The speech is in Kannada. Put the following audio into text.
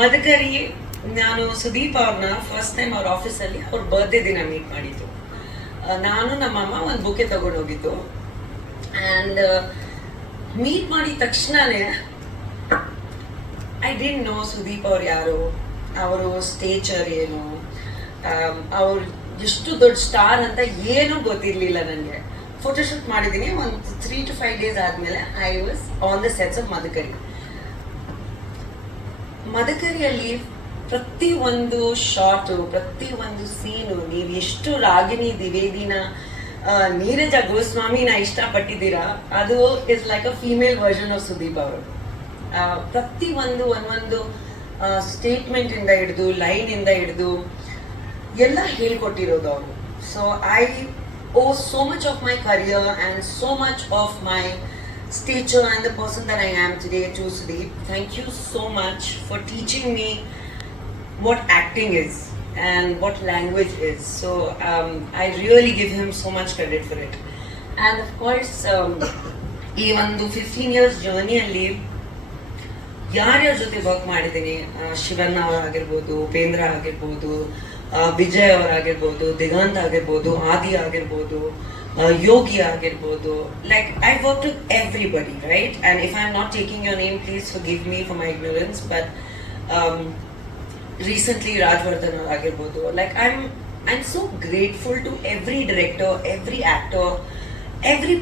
ಮದಕರಿ ನಾನು ಸುದೀಪ್ ಅವ್ರನ್ನ ಫಸ್ಟ್ ಟೈಮ್ ಅವ್ರ ಆಫೀಸಲ್ಲಿ ಅವ್ರ ಬರ್ತ್ಡೇ ದಿನ ಮೀಟ್ ಮಾಡಿದ್ದು. ನಾನು ನಮ್ಮಮ್ಮ ಒಂದು ಬುಕ್ಕೆ ತಗೊಂಡು ಹೋಗಿದ್ದು. ಆ್ಯಂಡ್ ಮೀಟ್ ಮಾಡಿದ ತಕ್ಷಣನೇ ಐ ಡಿಂಟ್ ನೋ ಸುದೀಪ್ ಅವ್ರು ಯಾರು, ಅವರು ಸ್ಟೇಚರ್ ಏನು, ಅವ್ರು ಎಷ್ಟು ದೊಡ್ಡ ಸ್ಟಾರ್ ಅಂತ ಏನೂ ಗೊತ್ತಿರಲಿಲ್ಲ ನನಗೆ. ಫೋಟೋಶೂಟ್ ಮಾಡಿದ್ದೀನಿ. ಒಂದು 3 to 5 days ಆದಮೇಲೆ I was on the sets of Madakari. ಮದಕರಿಯಲ್ಲಿ ಪ್ರತಿ ಒಂದು ಶಾರ್ಟು, ಪ್ರತಿ ಒಂದು ಸೀನು, ನೀವು ಎಷ್ಟು ರಾಗಿಣಿ ದ್ವಿವೇದಿನ, ನೀರಜ ಗೋಸ್ವಾಮಿನ ಇಷ್ಟಪಟ್ಟಿದ್ದೀರಾ, ಅದು is like a female version of Sudeep ಅವರು. ಪ್ರತಿ ಒಂದೊಂದು ಸ್ಟೇಟ್ಮೆಂಟ್ ಇಂದ ಹಿಡಿದು, ಲೈನ್ ಇಂದ ಹಿಡಿದು ಎಲ್ಲ ಹೇಳ್ಕೊಟ್ಟಿರೋದು ಅವರು. So I owe so much of my career and so much of my stature and the person that I am today to Sudeep. Thank you so much for teaching me what acting is and what language is. So I really give him so much credit for it. And of course, even the 15 years journey alli ಯಾರ್ಯಾರ ಜೊತೆ ವರ್ಕ್ ಮಾಡಿದ್ದೀನಿ, ಶಿವಣ್ಣ ಅವರಾಗಿರ್ಬೋದು, ಉಪೇಂದ್ರ ಆಗಿರ್ಬೋದು, ವಿಜಯ್ ಅವರಾಗಿರ್ಬೋದು, ದಿಗಂತ್ ಆಗಿರ್ಬೋದು, ಆದಿ ಆಗಿರ್ಬೋದು, ಯೋಗಿ ಆಗಿರ್ಬೋದು, like I work with everybody, right? And if I am not taking your name, please forgive me for my ignorance. But recently Rajavardhan ಅವರಾಗಿರ್ಬೋದು, like I am so grateful to every director, every actor, every